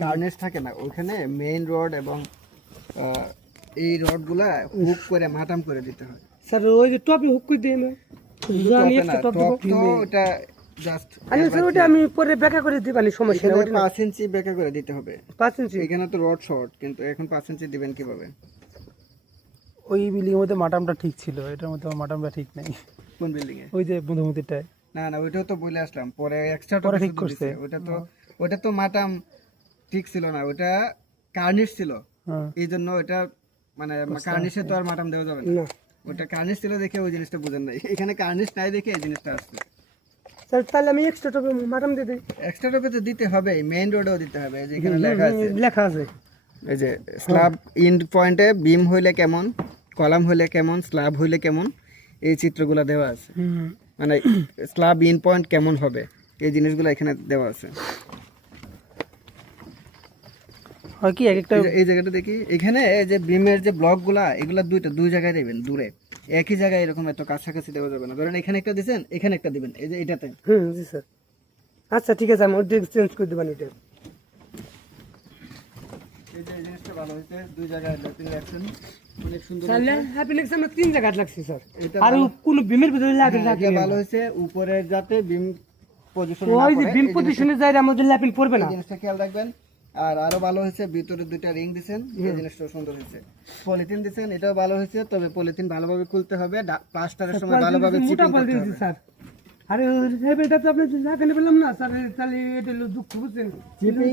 কার্নেস থাকে না ওখানে মেইন রড এবং এই রডগুলা হুক করে মাটাম করে দিতে হয়। স্যার ওই যে টপে হুক করে আমি আমি না, একটা টপ দিব। টপ ওটা জাস্ট আরে স্যার ওটা আমি পরে ব্যাখ্যা করে সমস্যা নেই ওটা পাঁচ ইঞ্চি বেঁকা করে দিতে হবে। পাঁচ ইঞ্চি এখানে তো রড শর্ট কিন্তু এখন পাঁচ ইঞ্চি দিবেন কীভাবে? ওই বিল্ডিং এর মধ্যে মাটামটা ঠিক ছিল এটার মধ্যে মাটামটা ঠিক নেই। কোন বিল্ডিং এ ওই যে না না ওইটাও তো বলে আসলাম পরে এক্সট্রা ঠিক করছে। ওটা তো ওটা তো মাটাম ঠিক ছিল না ওটা কার্নিশ ছিল। হ্যাঁ। এই জন্য ওটা মানে কার্নিশে তো আর মাটাম দেওয়া যাবে না। ওটা কার্নিশ ছিল দেখে ওই জিনিসটা বুঝেন নাই। এখানে কার্নিশ নাই দেখে এই জিনিসটা আসছে। স্যার তাহলে আমি এক্সট্রা টপে মাটাম দিয়ে দিই। এক্সট্রা টপে তো দিতে হবে মেইন রোডেও দিতে হবে যেখানে লেখা আছে। লেখা আছে। এই যে স্ল্যাব ইন্ড পয়েন্টে বিম হইলে কেমন কলাম হইলে কেমন স্ল্যাব হইলে কেমন এই চিত্রগুলো দেওয়া আছে। মানে স্ল্যাব ইন পয়েন্ট কেমন হবে এই জিনিসগুলো এখানে দেওয়া আছে। হয় কি এক একটা এই জায়গাটা দেখি। এখানে এই যে বিমের যে ব্লকগুলা এগুলা দুইটা দুই জায়গায় দেবেন দূরে। একই জায়গায় এরকম এত কাছাকাছি দেওয়া যাবে না। ধরেন এখানে একটা দিবেন এখানে একটা দিবেন এই যে এটাতে। হুম জি স্যার। আচ্ছা ঠিক আছে আমি ওটা চেঞ্জ করে দেবানি এটা এই যে জিনিসটা ভালো হয়েছে দুই জায়গায় ল্যাপিং রাখছেন অনেক সুন্দর তাহলে হ্যাপি লেগস আমরা তিন জায়গা লাগছে স্যার। এটা আর কোন বিমের ভিতরে লাগে হ্যাঁ, লাগে ভালো হয়েছে উপরের যাতে বিম পজিশন ওই যে বিম পজিশনে যাই আমাদের ল্যাপিং পড়বে না। জিনিসটা খেয়াল রাখবেন। আর আরও ভালো হয়েছে ভিতরে দুইটা রিং দিছেন এই জিনিসটা সুন্দর হয়েছে। পলিথিন দিছেন এটাও ভালো হয়েছে তবে পলিথিন ভালোভাবে খুলতে হবে প্লাস্টারের সময় ভালোভাবে চিপিং করতে হবে। স্যার। আরে এটা তো আপনি লাগানে পেলাম না স্যার তাহলে এটা দুঃখ বুঝছেন? চিপিং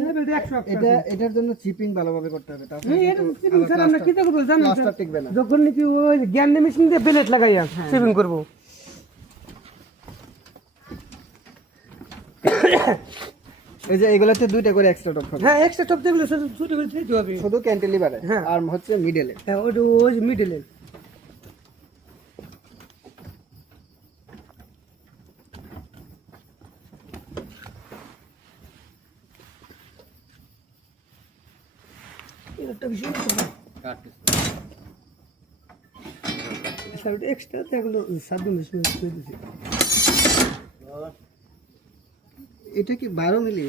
এটা এটার জন্য চিপিং ভালোভাবে করতে হবে চিপিং স্যার আমরা কি করব জানেন প্লাস্টার? টিকবে না। যখন নাকি ওই জ্ঞান মেশিন দিয়ে বেলেট লাগাইয়া সেভিং করব। এই যে এগুলাতে দুইটা করে এক্সট্রা টপ হবে। হ্যাঁ এক্সট্রা টপ দেখলে স্যার ছোট করে দিতে হবে। শুধু ক্যান্টিলিভারে হ্যাঁ। আর হচ্ছে মিডলে হ্যাঁ ওইটা ওই মিডলে একটা বিষয় এক্সট্রা থাকল মেশিন করে দিয়েছি এটা কি বারো মিলি?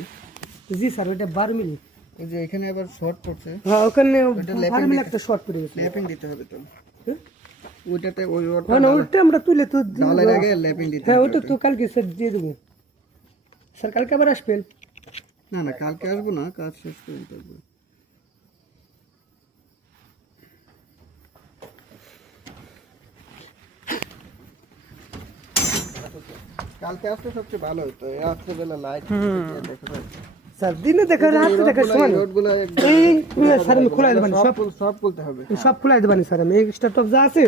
জি স্যার ওটা বারো মিলি। এই যে এখানে আবার শর্ট পড়ছে। হ্যাঁ ওখানে ল্যাপিং বারো মিলি দিতে- একটা শর্ট পড়ে গেছে। ল্যাপিং দিতে হবে তো। হ্যাঁ? ওইটাতে ওই রডটা হ্যাঁ না ওইটা আমরা তুলে তো ঢালার আগে ল্যাপিং দিতে হ্যাঁ হবে ওটা তো কালকে স্যার দিয়ে দেবো। স্যার কালকে আবার আসবেন? না না কালকে আসব না কাজ শেষ করে দিতে কালকে আসলে সবচেয়ে ভালো হতো। এই রাত্রেবেলা লাইট স্যার দিনে দেখা রাত্রে দেখার সময় এই স্যার আমি খোলাই দেবানি সব সব সব খুলতে হবে। সব খোলাই দেবানি স্যার আমি এক্সট্রা টপ যা আছে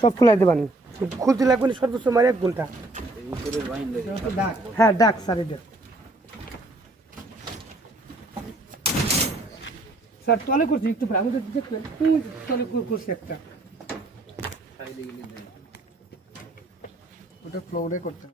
সব খোলাই দেবানি। খুলতে লাগবে না সর্বোচ্চ আমার এক ঘণ্টা। হ্যাঁ ডাক স্যার এটা স্যার তলে করছি একটু ভালো করে দেখবেন তলে করছি একটা। ওটা ফ্লোরে করতে